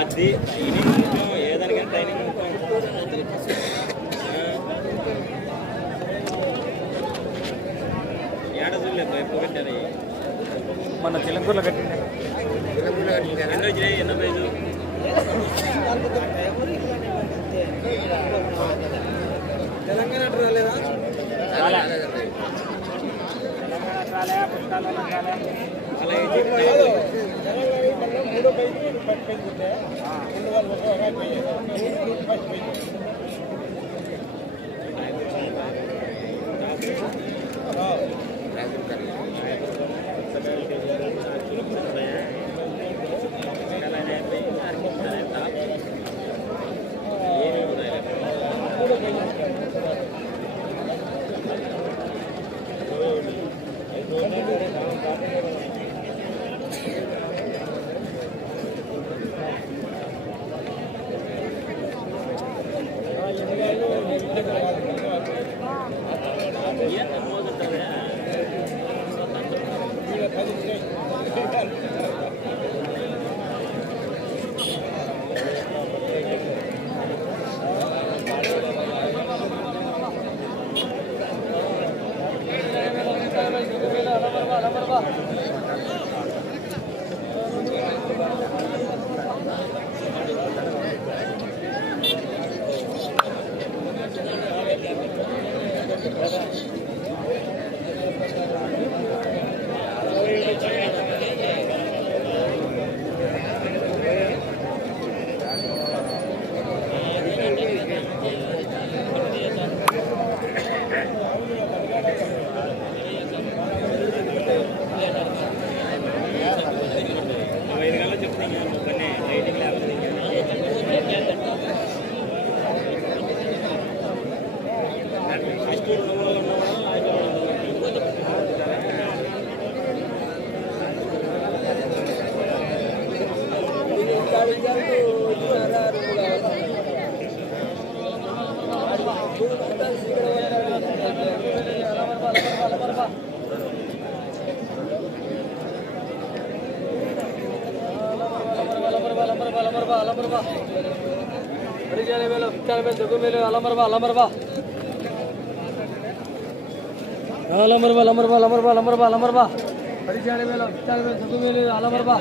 అది training ఏదానికైనా training ఏడ చూడలే పైపు కట్టారు మన చిలంకూరులో కట్టిండే. అలా అయితే ఐదు அலமர்வா அலமர்வா அடிஜான மேலும் வித்தான மேலும் தொகு மேலும் அலமர்வா அலமர்வா அலமர்வா அலமர்வா அலமர்வா அலமர்வா அலமர்வா அடிஜான மேலும் வித்தான மேலும் தொகு மேலும் அலமர்வா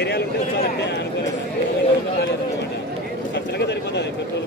ఏరియాలో ఉంటే చాలా అనుకోలేదు. ఖర్చులకే సరిపోతుంది. పెట్రోల్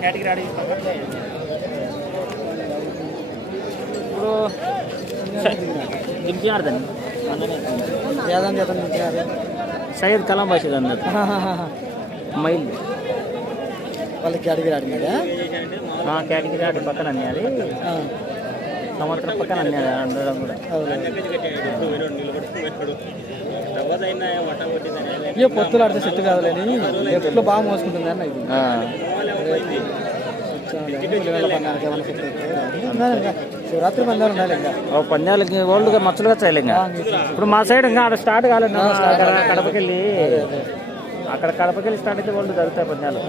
కేటగిరీ ఆడి ఇప్పుడు దింపినారు ఏదైనా చేద్దాం తింటున్నారు సయ్యద్ కలాం బాషిద్ అన్నది మైల్. వాళ్ళకి అడిగి ఆడినాడా కేటగిరీ ఆడి పక్కన అన్నది సంవత్సరం పక్కన అన్నది అందరం కూడా. పొత్తులు ఆడితే సెట్ కాదులేని. ఎప్పుడు బాగా మోసుకుంటుంది అన్న ఇది. శివరాత్రి పందాలు ఉండాలి ఇంకా ఓ పందాలకి ఓల్డ్గా మచ్చలుగా చేయాలి ఇంకా ఇప్పుడు మా సైడ్ ఇంకా అక్కడ స్టార్ట్ కాలేదు అక్కడ కడపకెళ్ళి అక్కడ కడపకెళ్ళి స్టార్ట్ అయితే ఓల్డ్ జరుగుతాయి పందాలు.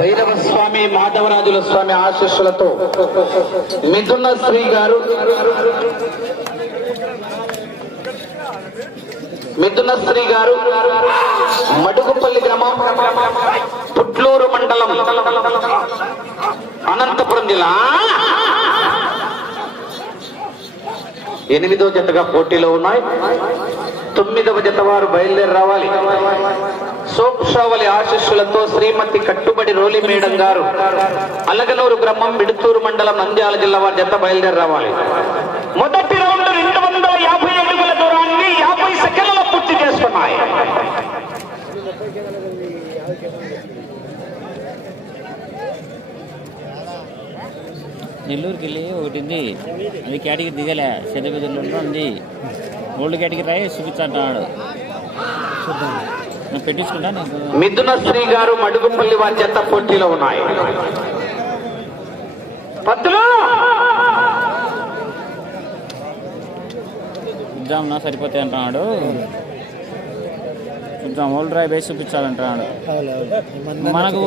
భైరవ స్వామి మాధవరాజుల స్వామి ఆశీస్సులతో మిథున శ్రీ గారు మిథున శ్రీ గారు మడుగుపల్లి గ్రామం పుట్లూరు మండలం అనంతపురం జిల్లా. ఎనిమిదో జతగా పోటీలో ఉన్నాయి. తొమ్మిదవ జత వారు బయలుదేరి రావాలి. సోక్షావలి ఆశీస్సులతో శ్రీమతి కట్టుబడి రోలి మేడం గారు అలగనూరు గ్రామం మిడుతూరు మండలం నంద్యాల జిల్లా వారి జత బయలుదేరి రావాలి. మొదటి రౌండ్ రెండు వందల యాభై అడుగుల దూరాన్ని యాభై సెకండ్ల పూర్తి చేసుకున్నాయి. నెల్లూరుకి వెళ్ళి ఒకటి ఉంది. అది కేటగిరీ దిగలే. సెదబెదల్లో ఉంది. ఓల్డ్ కేటగిరీ రాయి పెట్టించుకుంటా నీకు మిథున శ్రీ గారు మడుగుపల్లి వారి జత పోటీలో ఉన్నాయి. పత్తులు! ఎగ్జామ్ నా సరిపోతాయి అంటున్నాడు. ఎగ్జామ్ ఓల్డ్ రాయి వేసి చూపించాలంటున్నాడు. మనకు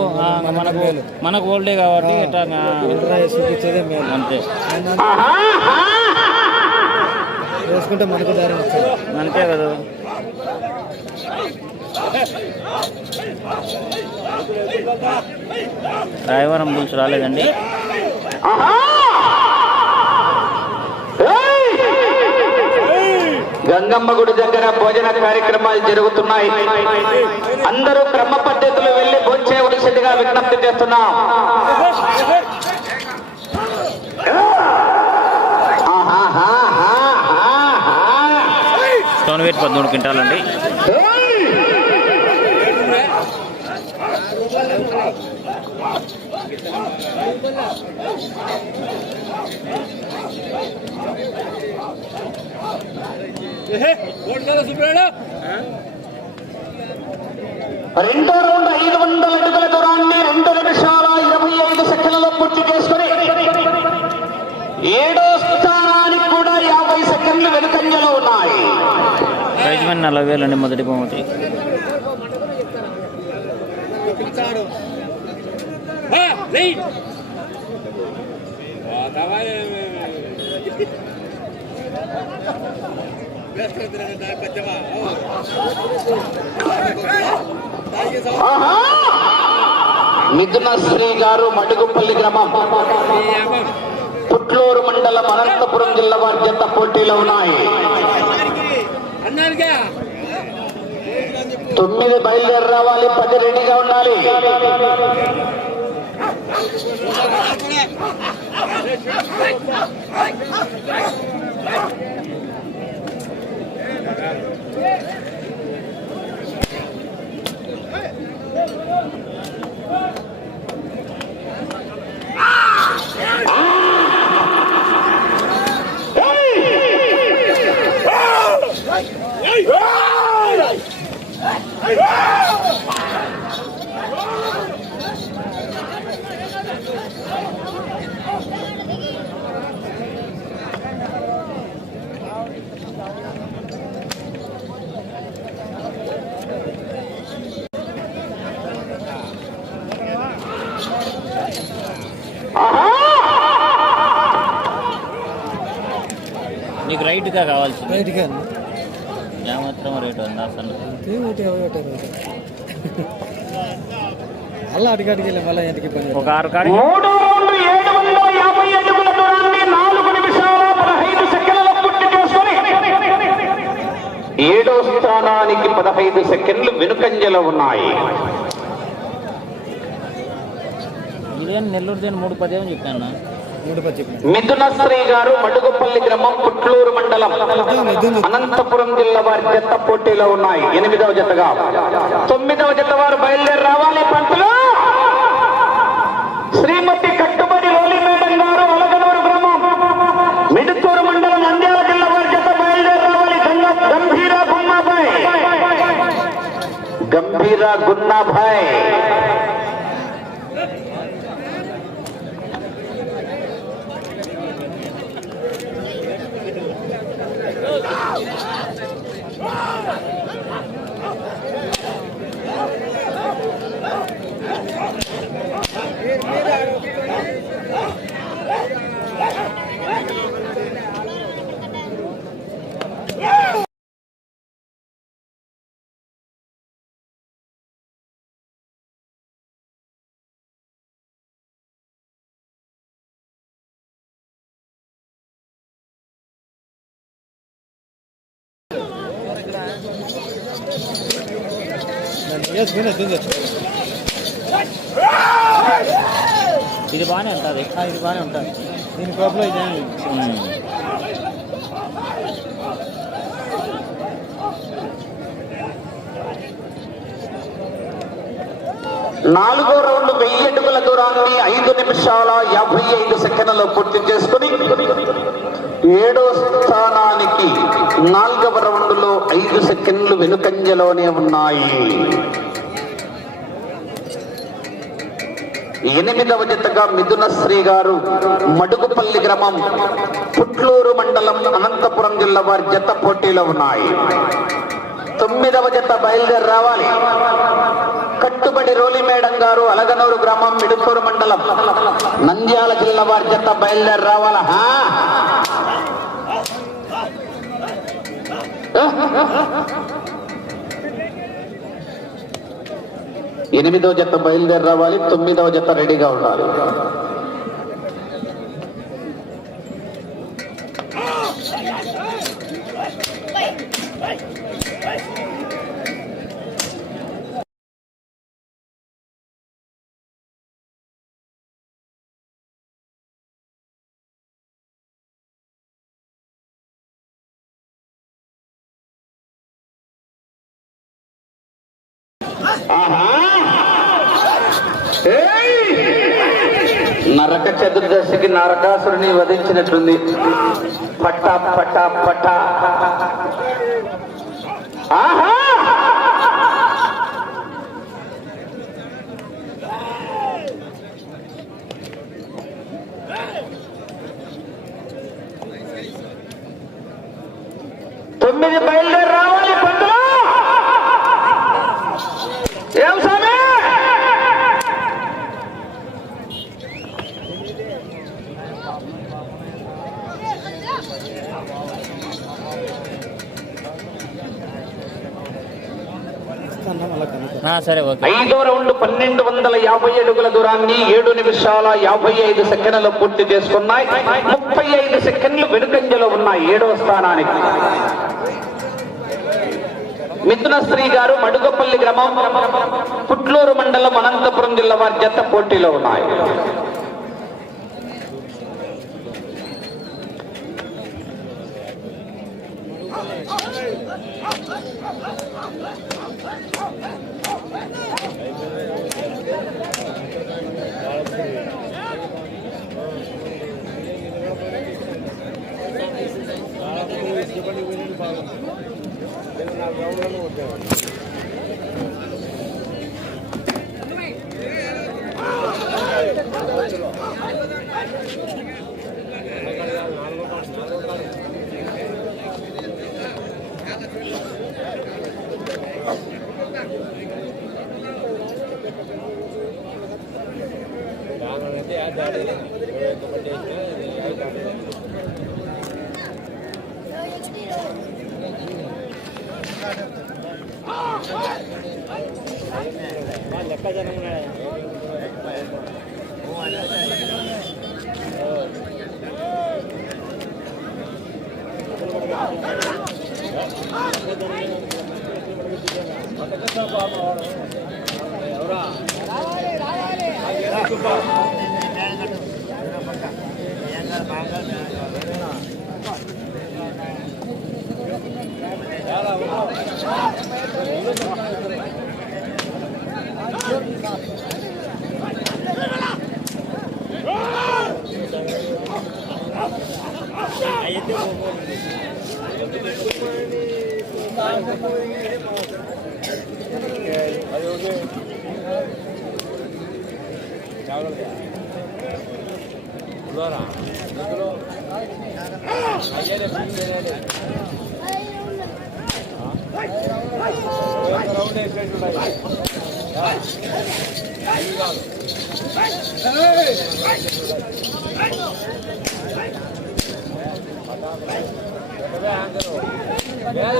మనకు మనకు ఓల్డే కాబట్టి అంతే. వేసుకుంటే మనకు అంతే కదా. రాయవరం బుల్స్ రాలేదండి. గంగమ్మ గుడి దగ్గర భోజన కార్యక్రమాలు జరుగుతున్నాయి. అందరూ క్రమ పద్ధతిలో వెళ్ళి భోంచేయవలసిందిగా విజ్ఞప్తి చేస్తున్నాం. స్టోన్ వెయిట్ పదమూడు క్వింటాలండి. రెండో రౌండ్ ఐదు వందల అడుగుల దూరాన్ని రెండు నిమిషాల ఇరవై ఐదు సెకండ్లలో పూర్తి చేసుకుని ఏడో స్థానానికి కూడా యాభై సెకండ్లు వెనుకంజలో ఉన్నాయి. నలభై వేలండి మొదటి బహుమతి. ఆహా! మిథున శ్రీ గారు మడుగుపల్లి గ్రామం. పుట్లూరు మండలం అనంతపురం జిల్లా వారి జత పోటీలో ఉన్నాయి. తొమ్మిది బయలుదేరి రావాలి పది రెడీగా ఉండాలి. నీకు రైట్గా కావాల్సింది. బయటికి. ఏమాత్రం రేటు ఉంది అసలు అలా అడిగి అడిగి మళ్ళీ ఇంటికి పని ఒక ఆరు కాడి ఏడు స్థానానికి పదహైదు సెకండ్లు వెనుకంజలో ఉన్నాయి. ఇదేం నెల్లూరు దేని మూడు పదేమని చెప్పిన మిథున శ్రీ గారు మడుగుపల్లి గ్రామం పుట్లూరు మండలం. అనంతపురం జిల్లా వారి జత పోటీలో ఉన్నాయి. ఎనిమిదవ జతగా. తొమ్మిదవ జత వారు బయలుదేరి రావాలి. పంతులు! శ్రీమతి కట్టుబడి రోలి మేడం గారు అలగనూరు గ్రామం. మిడుతూరు మండలం నంద్యాల జిల్లా వారి జత బయలుదేరి రావాలి. గంభీర గున్నాభాయ్ గంభీర గున్నాభాయ్ ఇది బాగానే ఉంటుంది. ఇది బాగానే ఉంటుంది. దీని కోపంలో ఇది. నాలుగో రౌండ్ వెయ్యి అడుగుల దూరాన్ని ఐదు నిమిషాల యాభై ఐదు సెకండ్లలో పూర్తి చేసుకుని ఏడో స్థానానికి నాలుగవ రౌండ్లో ఐదు సెకండ్లు వెనుకంజలోనే ఉన్నాయి. ఎనిమిదవ జతగా మిథున శ్రీ గారు మడుగుపల్లి గ్రామం పుట్లూరు మండలం అనంతపురం జిల్లా వారి జత పోటీలో ఉన్నాయి. తొమ్మిదవ జత బయలుదేరి రావాలి. కట్టుబడి రోలి మేడం గారు అలగనూరు గ్రామం మిడుపూరు మండలం నంద్యాల జిల్లా వారి జత బయలుదేరి రావాలా? ఎనిమిదవ జత బయలుదేరి రావాలి తొమ్మిదవ జత రెడీగా ఉండాలి ఏయ్! నరక చతుర్దశికి నరకాసురుని వధించినట్టుంది. పట్ట పట్ట పట్ట. ఆహా! తొమ్మిది బయలు సరే ఓకే. ఐదో రౌండ్ పన్నెండు వందల యాభై అడుగుల దూరాన్ని ఏడు నిమిషాల యాభై ఐదు సెకండ్లు పూర్తి చేసుకున్నాయి. ముప్పై ఐదు సెకండ్లు వెనుకంజలో ఉన్నాయి ఏడవ స్థానానికి. మిథున శ్రీ గారు మడుగపల్లి గ్రామం పుట్లూరు మండలం అనంతపురం జిల్లా వారి జత పోటీలో ఉన్నాయి.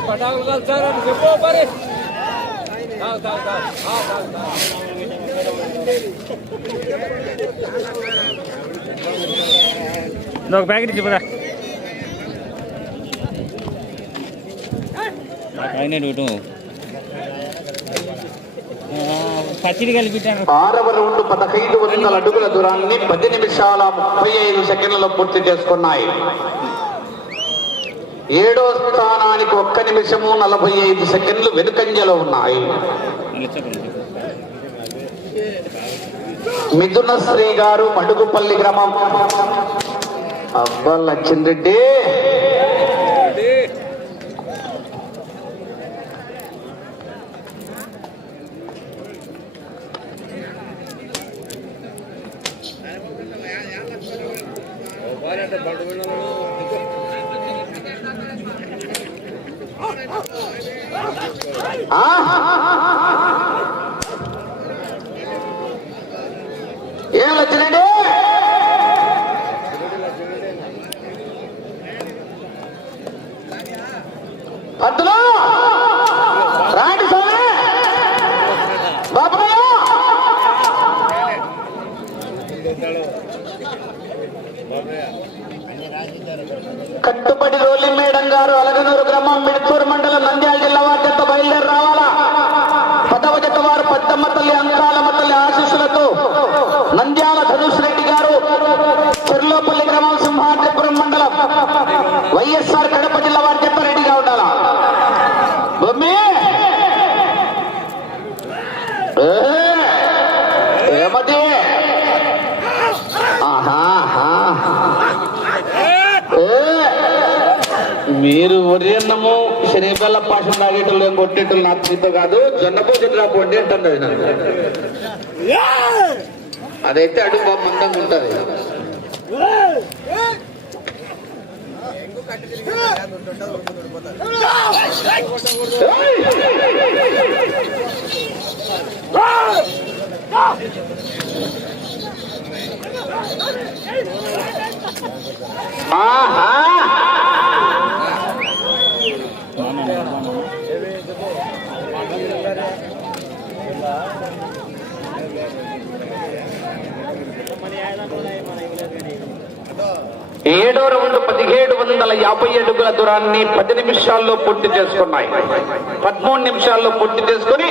పటాకులు కలుస్తారు చెప్పు మరి ఒక ప్యాకెట్ ఇచ్చిపోదా పచ్చిడి కలిపిట్టాను. ఆరవ రౌండ్ పదహైదు వందల అడుగుల దూరాన్ని పది నిమిషాల ముప్పై ఐదు సెకండ్లలో పూర్తి చేసుకున్నాయి. ఏడో స్థానానికి ఒక్క నిమిషము నలభై ఐదు సెకండ్లు వెనుకంజలో ఉన్నాయి. మిథున శ్రీ గారు మడుగుపల్లి గ్రామం. అబ్బా లక్ష్మణ్ రెడ్డి ఆ? ఏం లక్ష్మణ్ పంతులు రాండి స్వామి బాబుగారు కట్టుబడి రోలి మేడం గారు అలగనూరు గ్రామం మిడ్చూరు మండలం నంద్యాల జిల్లా వారి జత బయలుదేరి రావాలా పదవ జత వారు పద్దమ్మ తల్లి అంకాలమ్మ తల్లి ఆశీస్సులతో నంద్యాల ధనుష్ రెడ్డి గారు చెర్లోపల్లి గ్రామం సింహాద్రిపురం మండలం వైఎస్ఆర్ కడప జిల్లా వారి జత రెడీగా ఉండాలా బొమ్మి ఏ, ఏమది ఆహా ఆహా. ఏ, మీరు శనిపల్ల అన్నము పాషం తాగేటోళ్ళు ఏం కొట్టేటోళ్ళు నాకు మీతో కాదు. జొన్నపోతులు రా పొండి అంటుంది అది నాకు అదైతే అడుగు బాబు మందంగా ఉంటుంది. ఆహా! ఏడో రౌండ్ పదిహేడు వందల యాభై అడుగుల దూరాన్ని పది నిమిషాల్లో పూర్తి చేసుకున్నాయి. పదమూడు నిమిషాల్లో పూర్తి చేసుకుని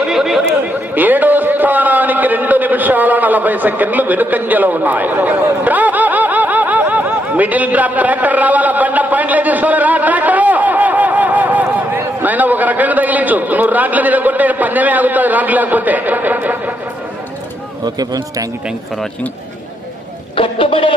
ఏడో స్థానానికి రెండు నిమిషాల నలభై సెకండ్లు వెనుకంజలో ఉన్నాయి! మిడిల్ డ్రాప్ ట్రాక్టర్ రావాలా? బండ పాయింట్లు తీసుకోవాలి రా ట్రాక్టర్! నాయన ఒక రకంగా తగిలించు. నువ్వు రాట్ల మీద కొట్టే పందెమే ఆగుతుంది రాట్లు లేకపోతే. Okay friends thank you thank you for watching. కట్టుబడి